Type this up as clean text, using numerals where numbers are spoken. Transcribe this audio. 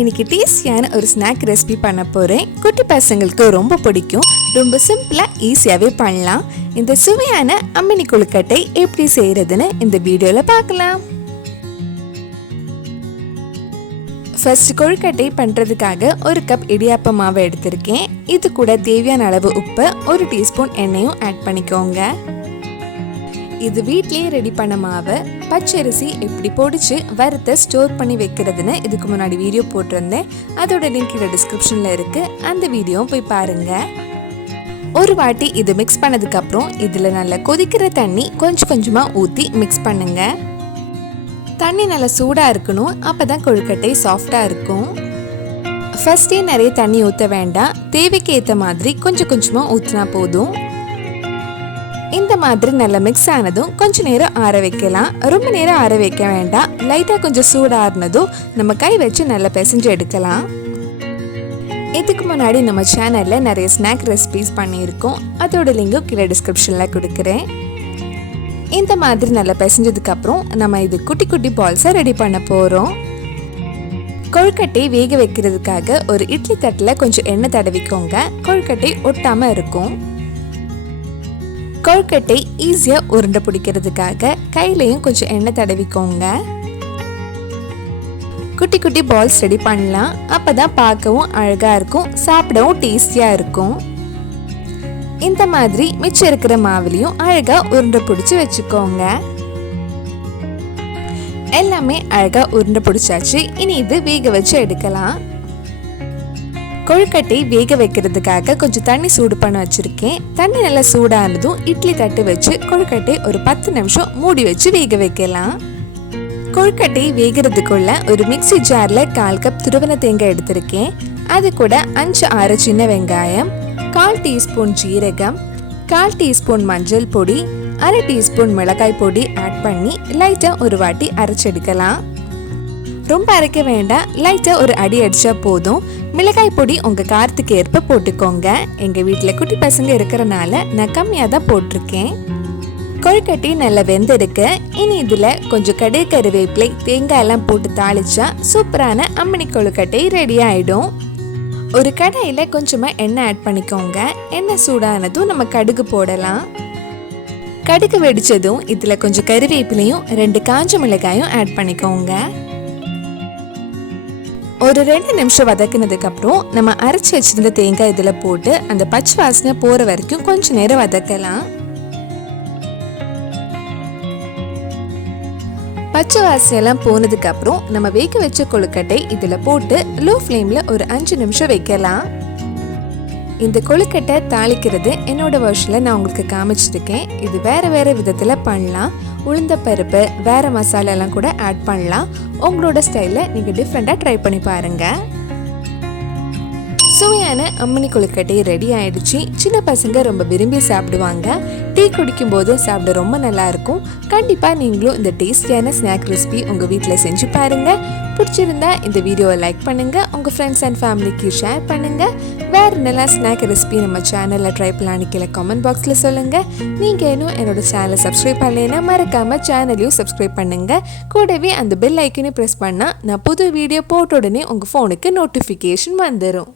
இன்னைக்கு டேஸ்டியான ஒரு ஸ்நாக் ரெசிபி பண்ண போகிறேன். குட்டி பசங்களுக்கு ரொம்ப பிடிக்கும். ரொம்ப சிம்பிளாக ஈஸியாகவே பண்ணலாம். இந்த சுவையான அம்மினி கொழுக்கட்டை எப்படி செய்கிறதுன்னு இந்த வீடியோவில் பார்க்கலாம். ஃபர்ஸ்ட் கொழுக்கட்டை பண்ணுறதுக்காக ஒரு கப் இடியாப்ப மாவை எடுத்திருக்கேன். இது கூட தேவையான அளவு உப்பு, 1 டீஸ்பூன் எண்ணெயும் ஆட் பண்ணிக்கோங்க. இது வீட்லேயே ரெடி பண்ண மாவு. பச்சரிசி எப்படி பொடிச்சு வறுத்து ஸ்டோர் பண்ணி வைக்கிறதுன்னு இதுக்கு முன்னாடி வீடியோ போட்டிருந்தேன். அதோட லிங்க் கீழே டிஸ்கிரிப்ஷனில் இருக்குது. அந்த வீடியோவும் போய் பாருங்கள். ஒரு வாட்டி இது மிக்ஸ் பண்ணதுக்கப்புறம் இதில் நல்லா கொதிக்கிற தண்ணி கொஞ்சம் கொஞ்சமாக ஊற்றி மிக்ஸ் பண்ணுங்க. தண்ணி நல்லா சூடாக இருக்கணும், அப்போ தான் கொழுக்கட்டை சாஃப்டாக இருக்கும். ஃபர்ஸ்டே நிறைய தண்ணி ஊற்ற வேண்டாம். தேவைக்கு ஏற்ற மாதிரி கொஞ்சம் கொஞ்சமாக ஊற்றினா போதும். இந்த மாதிரி நல்லா மிக்ஸ் ஆனதும் கொஞ்சம் நேரம் ஆற வைக்கலாம். ரொம்ப நேரம் ஆற வைக்க வேண்டாம். லைட்டாக கொஞ்சம் சூடாறினதும் நம்ம கை வச்சு நல்லா பிசைஞ்சு எடுக்கலாம். இதுக்கு முன்னாடி நம்ம சேனலில் நிறைய ஸ்நாக் ரெசிபிஸ் பண்ணியிருக்கோம். அதோட லிங்கும் கீழே டிஸ்கிரிப்ஷனில் கொடுக்குறேன். இந்த மாதிரி நல்லா பிசைஞ்சதுக்கப்புறம் நம்ம இது குட்டி குட்டி பால்ஸாக ரெடி பண்ண போகிறோம். கொழுக்கட்டை வேக வைக்கிறதுக்காக ஒரு இட்லி தட்டில் கொஞ்சம் எண்ணெய் தடவிக்கோங்க. கொழுக்கட்டை ஒட்டாமல் இருக்கும். கொழுக்கட்டை ஈஸியாக உருண்டை பிடிக்கிறதுக்காக கையிலையும் கொஞ்சம் எண்ணெய் தடவிக்கோங்க. குட்டி குட்டி பால்ஸ் ரெடி பண்ணலாம். அப்போ தான் பார்க்கவும் அழகாக இருக்கும், சாப்பிடவும் டேஸ்டியாக இருக்கும். இந்த மாதிரி மிச்சம் இருக்கிற மாவுலையும் அழகாக உருண்டை பிடிச்சி வச்சுக்கோங்க. எல்லாமே அழகாக உருண்டை பிடிச்சாச்சு. இனி இது வேக வச்சு எடுக்கலாம். கொழுக்கட்டை வேக வைக்கிறதுக்காக கொஞ்சம் தண்ணி சூடு பண்ண வச்சுருக்கேன். தண்ணி நல்லா சூடானதும் இட்லி தட்டு வச்சு கொழுக்கட்டை ஒரு 10 நிமிஷம் மூடி வச்சு வேக வைக்கலாம். கொழுக்கட்டை வேகிறதுக்குள்ள ஒரு மிக்ஸி ஜாரில் 1/4 கப் துருவன தேங்காய் எடுத்திருக்கேன். அது கூட 5-6 சின்ன வெங்காயம், 1/4 டீஸ்பூன் ஜீரகம், 1/4 டீஸ்பூன் மஞ்சள் பொடி, 1/2 டீஸ்பூன் மிளகாய் பொடி ஆட் பண்ணி லைட்டாக ஒரு வாட்டி அரைச்செடுக்கலாம். ரொம்ப அரைக்க வேண்டாம், லைட்டாக ஒரு அடி அடித்தா போதும். மிளகாய் பொடி உங்கள் காரத்துக்கு ஏற்ப போட்டுக்கோங்க. எங்கள் வீட்டில் குட்டி பசங்க இருக்கிறனால நான் கம்மியாக தான் போட்டிருக்கேன். கொழுக்கட்டை நல்லா வெந்திருக்கு. இனி இதில் கொஞ்சம் கடுகு, கருவேப்பிலை, தேங்காய் எல்லாம் போட்டு தாளிச்சா சூப்பரான அம்மினி கொழுக்கட்டை ரெடி ஆகிடும். ஒரு கடாயில் கொஞ்சமாக எண்ணெய் ஆட் பண்ணிக்கோங்க. எண்ணெய் சூடானதும் நம்ம கடுகு போடலாம். கடுகு வெடிச்சதும் இதில் கொஞ்சம் கருவேப்பிலையும் 2 காஞ்ச மிளகாயும் ஆட் பண்ணிக்கோங்க. ஒரு 2 நிமிஷம் வதக்கினதுக்கு அப்புறம் நம்ம அரைச்சி வச்சிருந்த தேங்காய் இதில் போட்டு அந்த பச்சை வாசனை போகிற வரைக்கும் கொஞ்சம் நேரம் வதக்கலாம். பச்சை வாசனையெல்லாம் போனதுக்கு அப்புறம் நம்ம வேக வச்ச கொழுக்கட்டை இதில் போட்டு லோ ஃப்ளேமில் ஒரு 5 நிமிஷம் வைக்கலாம். இந்த கொழுக்கட்டை தாளிக்கிறது என்னோட வருஷனில் நான் உங்களுக்கு காமிச்சிருக்கேன். இது வேறு வேறு விதத்தில் பண்ணலாம். உளுந்த பருப்பு, வேறு மசாலாலாம் கூட ஆட் பண்ணலாம். உங்களோட ஸ்டைலில் நீங்கள் டிஃப்ரெண்ட்டாக ட்ரை பண்ணி பாருங்கள். சுவையான அம்மினி கொழுக்கட்டை ரெடி ஆயிடுச்சு. சின்ன பசங்க ரொம்ப விரும்பி சாப்பிடுவாங்க. டீ குடிக்கும் போது சாப்பிட ரொம்ப நல்லாயிருக்கும். கண்டிப்பாக நீங்களும் இந்த டேஸ்டியான ஸ்நாக் ரெசிபி உங்கள் வீட்டில் செஞ்சு பாருங்கள். பிடிச்சிருந்தா இந்த வீடியோவை லைக் பண்ணுங்கள், உங்கள் ஃப்ரெண்ட்ஸ் அண்ட் ஃபேமிலிக்கு ஷேர் பண்ணுங்கள். வேறு நல்லா ஸ்நாக் ரெசிபி நம்ம சேனலில் ட்ரை பண்ணலான்னு கீழே கமெண்ட் பாக்ஸில் சொல்லுங்கள். நீங்கள் இன்னும் என்னோட சேனலை சப்ஸ்கிரைப் பண்ணலைன்னா மறக்காமல் சேனலையும் சப்ஸ்கிரைப் பண்ணுங்கள். கூடவே அந்த பெல் ஐக்கனையும் ப்ரெஸ் பண்ணால் நான் புது வீடியோ போட்ட உடனே உங்கள் ஃபோனுக்கு நோட்டிஃபிகேஷன் வந்துடும்.